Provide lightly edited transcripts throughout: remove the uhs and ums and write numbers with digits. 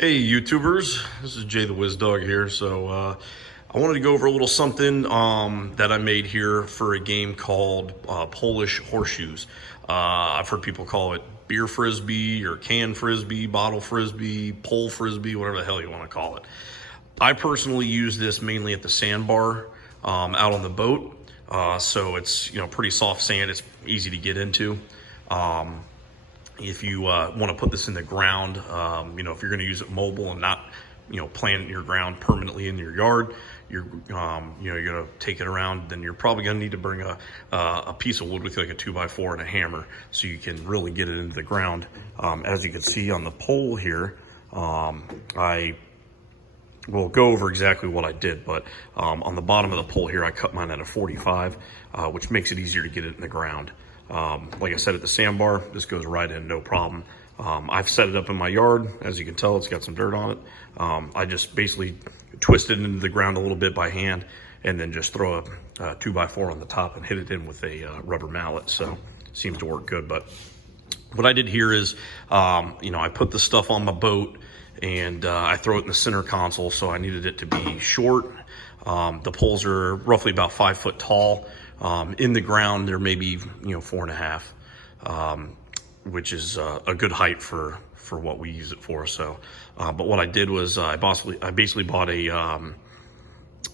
Hey YouTubers, this is Jay the Whiz Dog here. I wanted to go over a little something that I made here for a game called Polish Horseshoes. I've heard people call it beer frisbee or can frisbee, bottle frisbee, pole frisbee, whatever the hell you want to call it. I personally use this mainly at the sandbar out on the boat. So it's pretty soft sand, it's easy to get into. If you want to put this in the ground, if you're going to use it mobile and not, plant it in your ground permanently in your yard, you're going to take it around, then you're probably going to need to bring a piece of wood with like a 2x4 and a hammer so you can really get it into the ground. As you can see on the pole here, I will go over exactly what I did, but on the bottom of the pole here, I cut mine at a 45, which makes it easier to get it in the ground. Like I said, at the sandbar, this goes right in, no problem. I've set it up in my yard. As you can tell, it's got some dirt on it. I just basically twist it into the ground a little bit by hand and then just throw a 2x4 on the top and hit it in with a rubber mallet. So it seems to work good. But what I did here is, I put the stuff on my boat and I throw it in the center console. So I needed it to be short. The poles are roughly about 5 foot tall. In the ground, they're maybe 4.5, which is a good height for what we use it for. So, but what I did was I basically bought a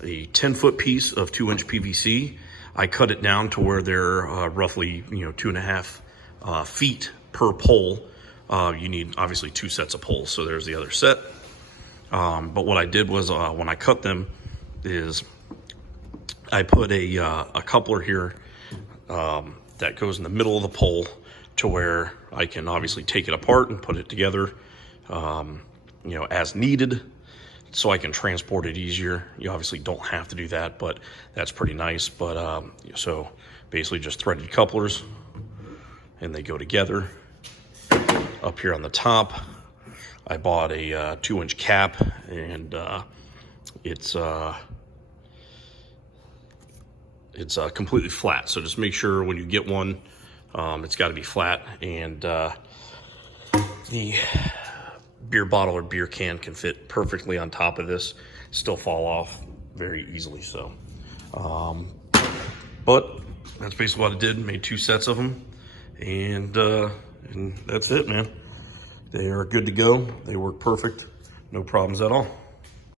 10-foot piece of 2-inch PVC. I cut it down to where they're roughly 2.5 feet per pole. You need obviously 2 sets of poles. So there's the other set. But what I did was when I cut them is I put a coupler here that goes in the middle of the pole to where I can obviously take it apart and put it together, as needed, so I can transport it easier. You obviously don't have to do that, but that's pretty nice. But so basically just threaded couplers and they go together. Up here on the top, I bought a 2-inch cap, and it's completely flat. So just make sure when you get one, it's got to be flat, and the beer bottle or beer can fit perfectly on top of this, still fall off very easily. So, but that's basically what I did. Made 2 sets of them, and that's it, man. They are good to go. They work perfect. No problems at all.